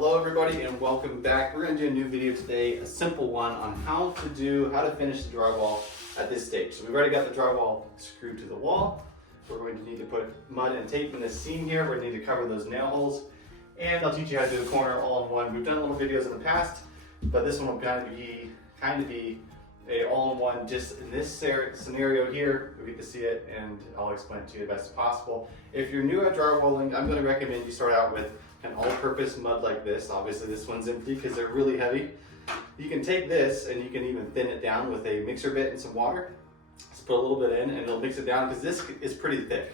Hello everybody and welcome back. We're going to do a new video today, a simple one on how to finish the drywall at this stage. So we've already got the drywall screwed to the wall. We're going to need to put mud and tape in this seam here. We're going to need to cover those nail holes. And I'll teach you how to do the corner all in one. We've done little videos in the past, but this one will kind of be a all-in-one just in this scenario here. We get to see it and I'll explain it to you the best as possible. If you're new at drywalling, I'm going to recommend you start out with an all-purpose mud like this. Obviously this one's empty because they're really heavy. You can take this and you can even thin it down with a mixer bit and some water. Just put a little bit in and it'll mix it down because this is pretty thick.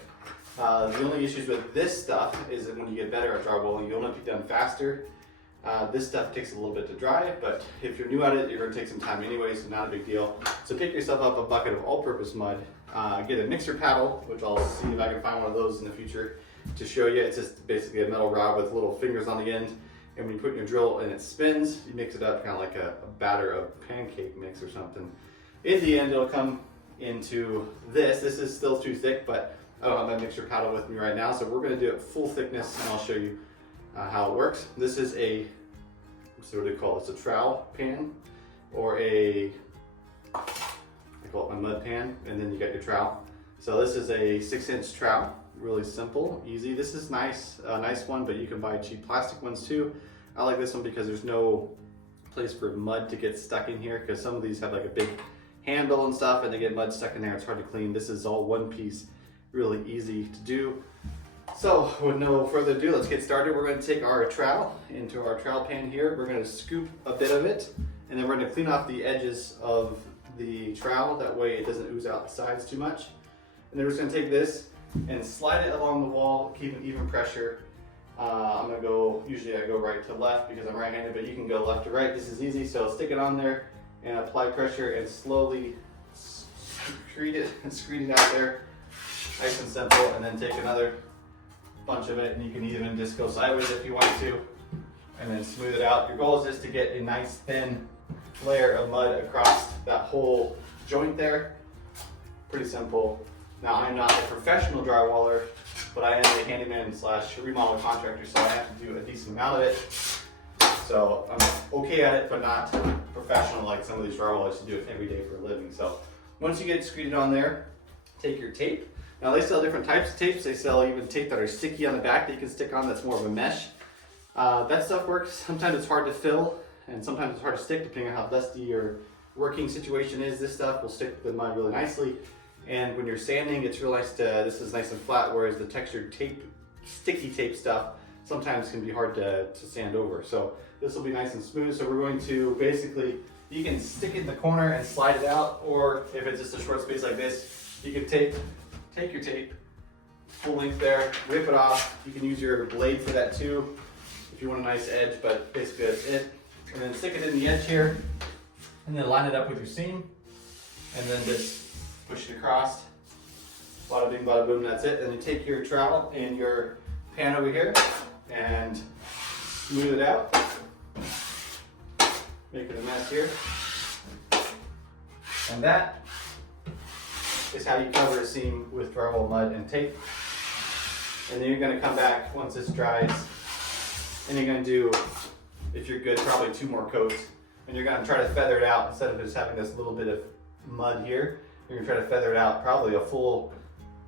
The only issues with this stuff is that when you get better at drywalling, you'll want to be done faster. This stuff takes a little bit to dry, but if you're new at it, you're going to take some time anyway, so not a big deal. So pick yourself up a bucket of all-purpose mud, get a mixer paddle, which I'll see if I can find one of those in the future to show you. It's just basically a metal rod with little fingers on the end, and when you put your drill and it spins, you mix it up kind of like a batter of pancake mix or something. In the end, it'll come into this. This is still too thick, but I don't have my mixer paddle with me right now, so we're going to do it full thickness, and I'll show you how it works. This is a, what do they call it? It's a trowel pan, or I call it my mud pan, and then you got your trowel. So this is a 6-inch trowel, really simple, easy. This is nice, a nice one, but you can buy cheap plastic ones too. I like this one because there's no place for mud to get stuck in here, because some of these have like a big handle and stuff, and they get mud stuck in there. It's hard to clean. This is all one piece, really easy to do. So with no further ado, let's get started. We're going to take our trowel into our trowel pan here. We're going to scoop a bit of it, and then we're going to clean off the edges of the trowel. That way it doesn't ooze out the sides too much. And then we're just going to take this and slide it along the wall, keep an even pressure. I'm going to go, usually I go right to left because I'm right-handed, but you can go left to right. This is easy. So stick it on there and apply pressure and slowly screed it out there. Nice and simple. And then take another bunch of it, and you can even just go sideways if you want to, and then smooth it out. Your goal is just to get a nice thin layer of mud across that whole joint there. Pretty simple. Now, I'm not a professional drywaller, but I am a handyman / remodel contractor, so I have to do a decent amount of it. So I'm okay at it, but not professional like some of these drywallers who do it every day for a living. So once you get it screeded on there, take your tape. Now they sell different types of tapes. They sell even tape that are sticky on the back that you can stick on, that's more of a mesh. That stuff works. Sometimes it's hard to fill, and sometimes it's hard to stick depending on how dusty your working situation is. This stuff will stick to the mud really nicely. And when you're sanding, it's real nice this is nice and flat, whereas the textured tape, sticky tape stuff, sometimes can be hard to sand over. So this will be nice and smooth. So we're going to basically, you can stick it in the corner and slide it out, or if it's just a short space like this, you can take your tape, full length there, rip it off. You can use your blade for that too, if you want a nice edge, but basically that's it. And then stick it in the edge here, and then line it up with your seam, and then just push it across. Bada bing, bada boom, that's it. And then take your trowel and your pan over here, and smooth it out. Making a mess here. And that is how you cover a seam with drywall mud and tape. And then you're going to come back once this dries, and you're going to do, if you're good, probably 2 more coats. And you're going to try to feather it out instead of just having this little bit of mud here. You're going to try to feather it out, probably a full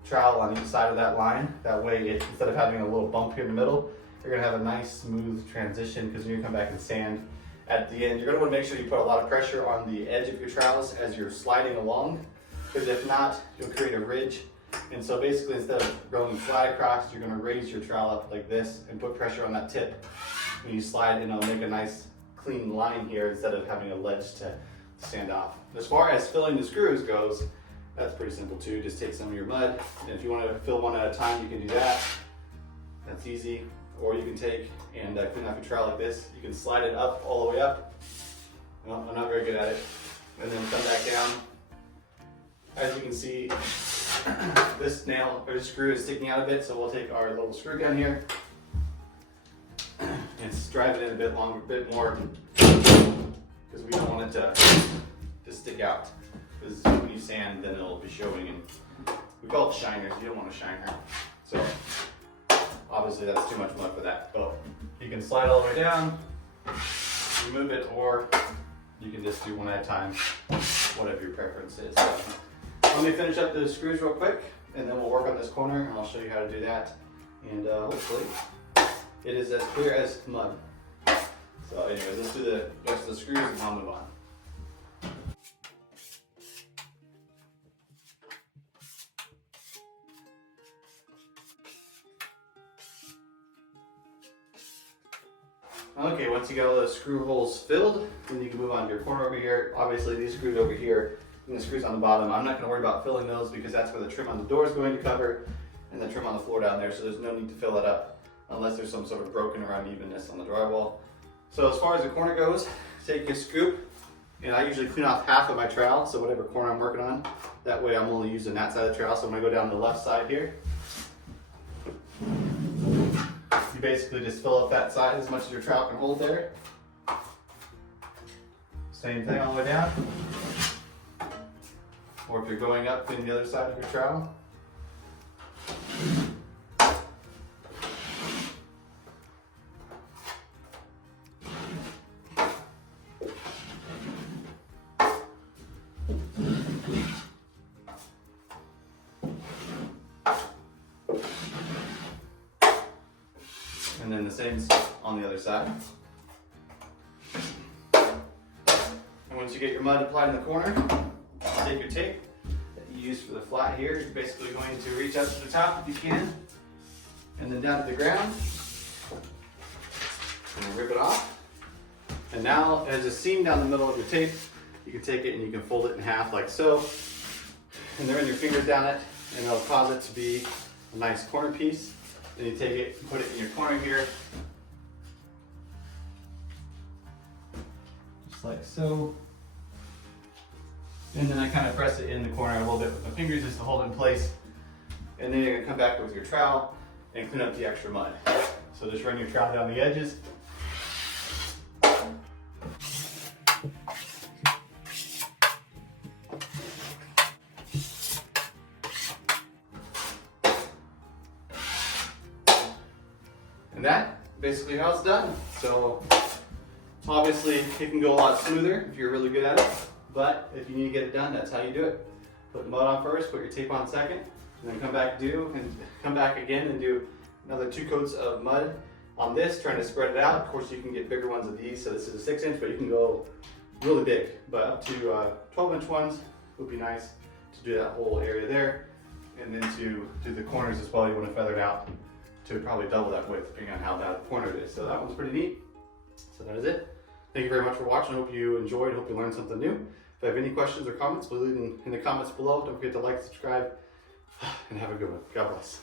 trowel on each side of that line. That way, instead of having a little bump here in the middle, you're going to have a nice smooth transition, because when you come back and sand at the end, you're going to want to make sure you put a lot of pressure on the edge of your trowels as you're sliding along. Because if not, you'll create a ridge. And so basically, instead of going flat across, you're going to raise your trowel up like this and put pressure on that tip. When you slide, and it'll make a nice clean line here instead of having a ledge to sand off. As far as filling the screws goes, that's pretty simple too. Just take some of your mud, and if you want to fill one at a time, you can do that. That's easy. Or you can take and clean off your trowel like this. You can slide it up all the way up. Well, I'm not very good at it. And then come back down. As you can see, this nail or this screw is sticking out a bit, so we'll take our little screw gun here and drive it in a bit longer, a bit more, because we don't want it to stick out. Because when you sand, then it'll be showing, and we call it shiners. You don't want a shiner. So obviously that's too much mud for that, but you You can slide all the way down, remove it, or you can just do one at a time, whatever your preference is. So, let me finish up the screws real quick, and then we'll work on this corner, and I'll show you how to do that. And hopefully, it is as clear as mud. So anyways, let's do the rest of the screws and I'll move on. Okay, once you got all those screw holes filled, then you can move on to your corner over here. Obviously these screws over here and the screws on the bottom, I'm not going to worry about filling those because that's where the trim on the door is going to cover and the trim on the floor down there, so there's no need to fill it up unless there's some sort of broken or unevenness on the drywall. So as far as the corner goes, take your scoop, and I usually clean off half of my trowel, so whatever corner I'm working on, that way I'm only using that side of the trowel. So I'm going to go down the left side here. You basically just fill up that side as much as your trowel can hold there. Same thing all the way down. Or if you're going up, clean the other side of your trowel. And then the same on the other side. And once you get your mud applied in the corner, take your tape that you use for the flat here. You're basically going to reach up to the top if you can, and then down to the ground, and rip it off. And now, as a seam down the middle of your tape, you can take it and you can fold it in half like so, and then run your fingers down it, and it'll cause it to be a nice corner piece. Then you take it and put it in your corner here, just like so. And then I kind of press it in the corner a little bit with my fingers just to hold it in place. And then you're gonna come back with your trowel and clean up the extra mud. So just run your trowel down the edges. And that basically how it's done. So obviously it can go a lot smoother if you're really good at it, but if you need to get it done, that's how you do it. Put the mud on first, put your tape on second, and then come back again and do another 2 coats of mud on this, trying to spread it out. Of course you can get bigger ones of these, so this is a 6-inch, but you can go really big, but up to 12-inch ones would be nice to do that whole area there. And then to do the corners as well, you want to feather it out to probably double that width, depending on how bad the corner it is. So that one's pretty neat. So that is it. Thank you very much for watching. I hope you enjoyed. Hope you learned something new. If you have any questions or comments, please leave them in the comments below. Don't forget to like, subscribe, and have a good one. God bless.